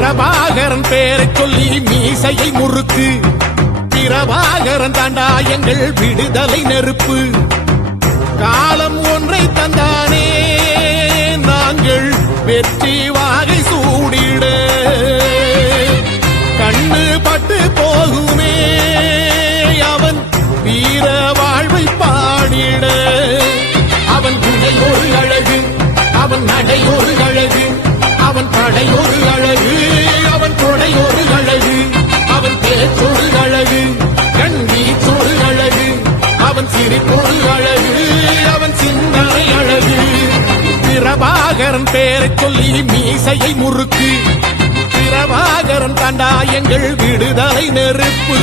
பிரபாகரன் பேரை சொல்லி மீசையை முறுக்கு. பிரபாகரன் தாண்டா எங்கள் விடுதலை நெருப்பு. காலம் ஒன்றை தந்தானே நாங்கள் வெற்றி வாகை சூடிட. கண்ணு பட்டு போகுமே அவன் வீர வாழ்வை பாடிட. அவன் குடை ஒரு அழகு அவன் நடை ஒரு அழகு அவன் படை ஒரு அழகு. அவன் சிரிப்பொரு அழகு அவன் சிந்தனை அழகு. பிரபாகரன் பேரை சொல்லி மீசையை முறுக்கு. பிரபாகரன் கண்டா எங்கள் விடுதலை நெருப்பு.